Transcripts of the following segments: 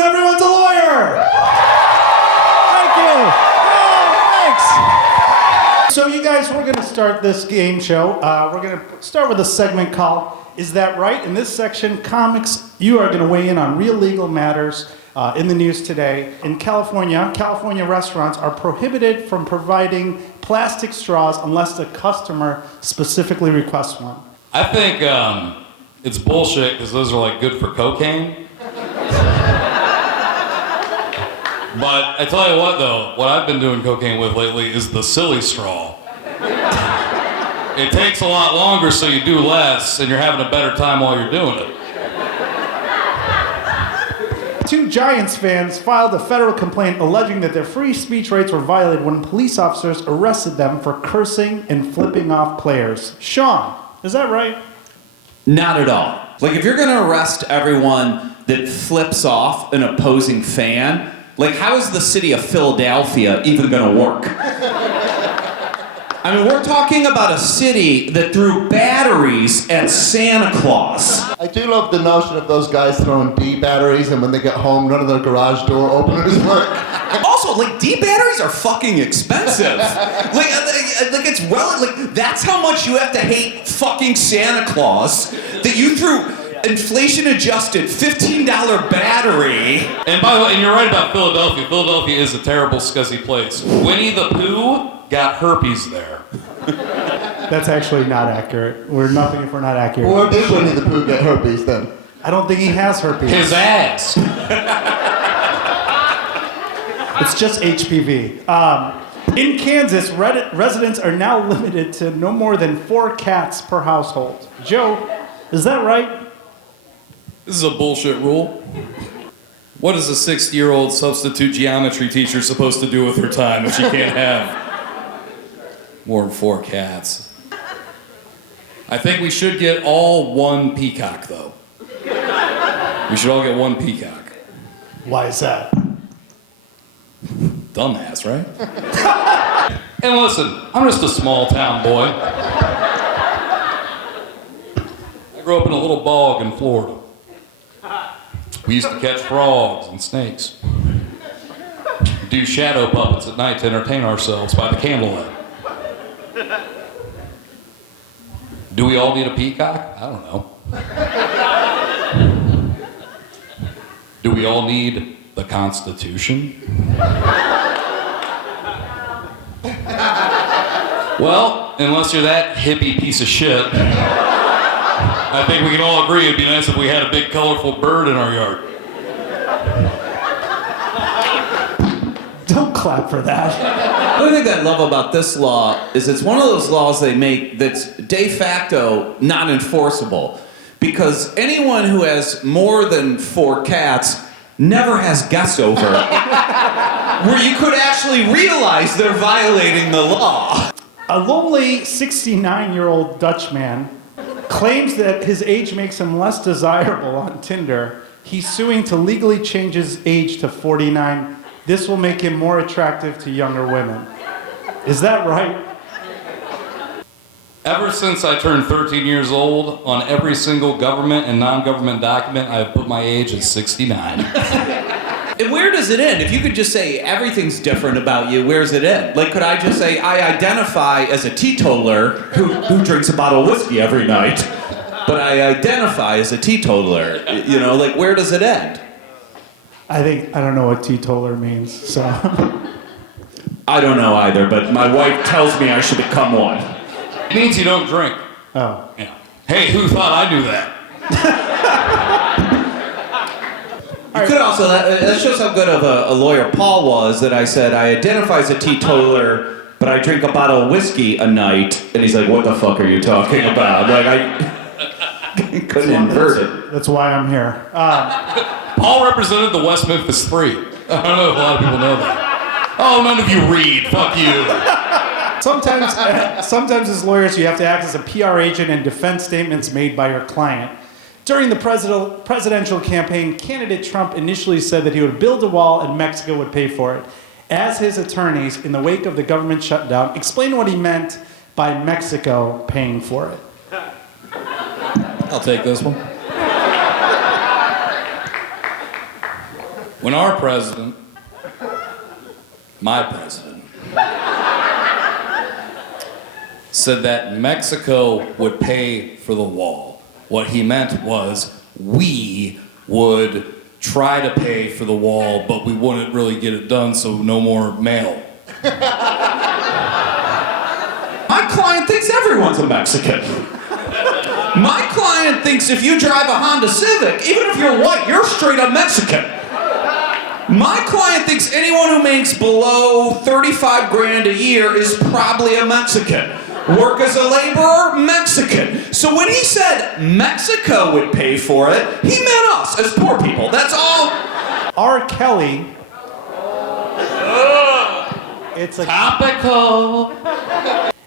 and everyone's a lawyer. Thank you. Oh, thanks. So you guys, we're going to start this game show. We're going to start with a segment called Is That Right? In this section, comics, you are going to weigh in on real legal matters in the news today. In California restaurants are prohibited from providing plastic straws unless the customer specifically requests one. I think it's bullshit because those are like good for cocaine. But I tell you what though, what I've been doing cocaine with lately is the silly straw. It takes a lot longer so you do less and you're having a better time while you're doing it. 2 Giants fans filed a federal complaint alleging that their free speech rights were violated when police officers arrested them for cursing and flipping off players. Sean, is that right? Not at all. Like, if you're gonna arrest everyone that flips off an opposing fan, like, how is the city of Philadelphia even gonna work? I mean, we're talking about a city that threw batteries at Santa Claus. I do love the notion of those guys throwing D batteries, and when they get home, none of their garage door openers work. Also, like, D batteries are fucking expensive. like it's like that's how much you have to hate fucking Santa Claus that you threw inflation-adjusted $15 battery. And by the way, and you're right about Philadelphia. Philadelphia is a terrible, scuzzy place. Winnie the Pooh got herpes there. That's actually not accurate. We're nothing if we're not accurate. Or did Winnie the Pooh get herpes then? I don't think he has herpes. His ass. It's just HPV. In Kansas, residents are now limited to no more than 4 cats per household. Joe, is that right? This is a bullshit rule. What is a 60-year-old substitute geometry teacher supposed to do with her time if she can't have more than 4 cats? I think we should get all 1 peacock, though. We should all get 1 peacock. Why is that? Dumbass, right? And listen, I'm just a small town boy. I grew up in a little bog in Florida. We used to catch frogs and snakes. Do shadow puppets at night to entertain ourselves by the candlelight. Do we all need a peacock? I don't know. Do we all need the Constitution? Well, unless you're that hippie piece of shit, I think we can all agree it'd be nice if we had a big colorful bird in our yard. Don't clap for that. The only thing I love about this law is it's one of those laws they make that's de facto not enforceable. Because anyone who has more than 4 cats never has guests over where you could actually realize they're violating the law. A lonely 69-year-old Dutch man claims that his age makes him less desirable on Tinder. He's suing to legally change his age to 49. This will make him more attractive to younger women. Is that right? Ever since I turned 13 years old, on every single government and non-government document, I have put my age as 69. And where does it end? If you could just say everything's different about you, where's it end? Like, could I just say, I identify as a teetotaler who drinks a bottle of whiskey every night, but I identify as a teetotaler. You know, like, where does it end? I don't know what teetotaler means, so. I don't know either, but my wife tells me I should become one. It means you don't drink. Oh. Yeah. Hey, who thought I knew that? You could also, that shows how good of a lawyer Paul was, that I said, I identify as a teetotaler, but I drink a bottle of whiskey a night. And he's like, what the fuck are you talking about? Like, I couldn't invert it. That's why I'm here. Paul represented the West Memphis Three. I don't know if a lot of people know that. Oh, none of you read. Fuck you. Sometimes as lawyers, you have to act as a PR agent and defend statements made by your client. During the presidential campaign, candidate Trump initially said that he would build a wall and Mexico would pay for it. As his attorneys, in the wake of the government shutdown, explained what he meant by Mexico paying for it. I'll take this one. When our president, my president, said that Mexico would pay for the wall, what he meant was we would try to pay for the wall, but we wouldn't really get it done, so no more mail. My client thinks everyone's a Mexican. My client thinks if you drive a Honda Civic, even if you're white, you're straight up Mexican. My client thinks anyone who makes below 35 grand a year is probably a Mexican. Work as a laborer, Mexican. So when he said Mexico would pay for it, he meant us as poor people. That's all. R. Kelly. It's a Topical.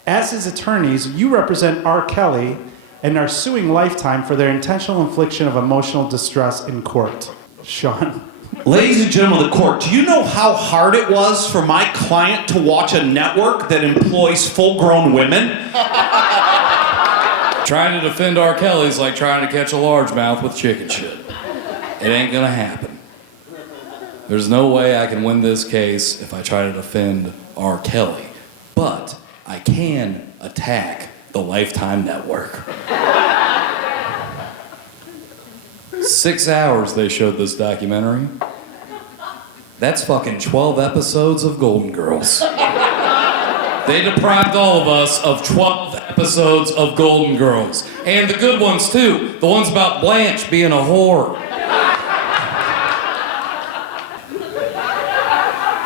As his attorneys, you represent R. Kelly and are suing Lifetime for their intentional infliction of emotional distress in court. Sean. Ladies and gentlemen of the court, do you know how hard it was for my client to watch a network that employs full-grown women? Trying to defend R. Kelly's like trying to catch a largemouth with chicken shit. It ain't gonna happen. There's no way I can win this case if I try to defend R. Kelly. But I can attack the Lifetime Network. 6 hours they showed this documentary. That's fucking 12 episodes of Golden Girls. They deprived all of us of 12 episodes of Golden Girls. And the good ones too. The ones about Blanche being a whore.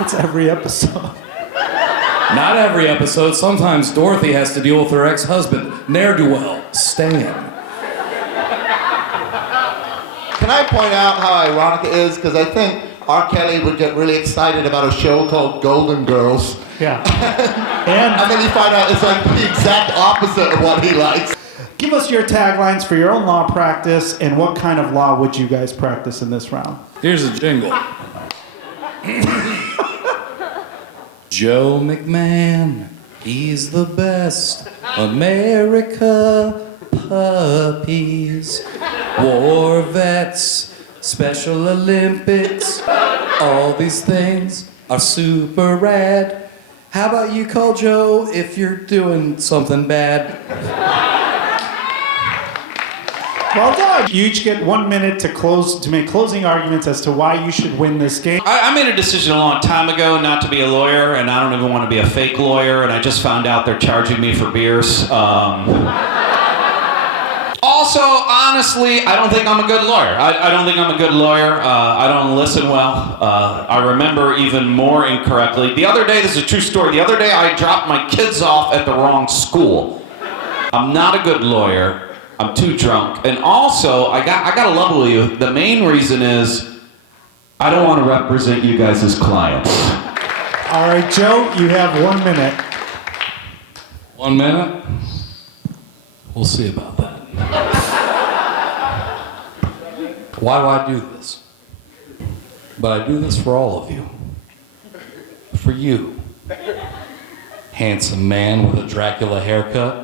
It's every episode. Not every episode. Sometimes Dorothy has to deal with her ex-husband, ne'er-do-well, Stan. Can I point out how ironic it is? Because I think R. Kelly would get really excited about a show called Golden Girls. Yeah. And then you find out it's like the exact opposite of what he likes. Give us your taglines for your own law practice, and what kind of law would you guys practice in this round? Here's a jingle. Joe McMahon, he's the best. America, puppies, war vets, Special Olympics, all these things are super rad. How about you call Joe if you're doing something bad? Well done. You each get 1 minute to make closing arguments as to why you should win this game. I made a decision a long time ago not to be a lawyer, and I don't even want to be a fake lawyer, and I just found out they're charging me for beers. Also, honestly, I don't think I'm a good lawyer. I don't think I'm a good lawyer. I don't listen well. I remember even more incorrectly. The other day, this is a true story, the other day I dropped my kids off at the wrong school. I'm not a good lawyer. I'm too drunk. And also, I gotta level with you. The main reason is I don't want to represent you guys as clients. All right, Joe, you have 1 minute. 1 minute? We'll see about that. Why do I do this? But I do this for all of you. For you. Handsome man with a Dracula haircut.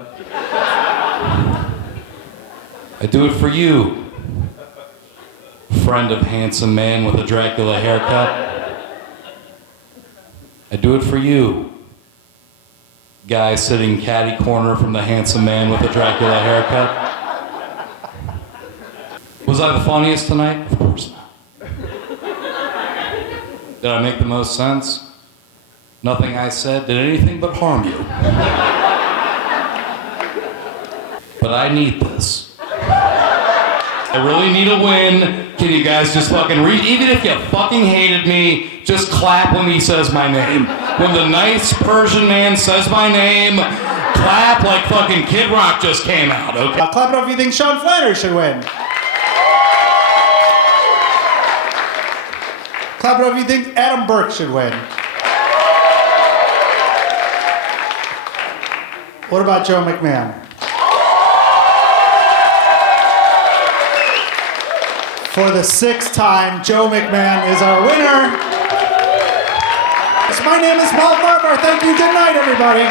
I do it for you. Friend of handsome man with a Dracula haircut. I do it for you. Guy sitting catty corner from the handsome man with the Dracula haircut. Was I the funniest tonight? Of course not. Did I make the most sense? Nothing I said did anything but harm you. But I need this. I really need a win. Can you guys just fucking even if you fucking hated me, just clap when he says my name. When the nice Persian man says my name, clap like fucking Kid Rock just came out, okay? Clap it up if you think Sean Flannery should win. Clap it up if you think Adam Burke should win. What about Joe McMahon? For the 6th time, Joe McMahon is our winner. My name is Paul Farahvar. Thank you. Good night, everybody.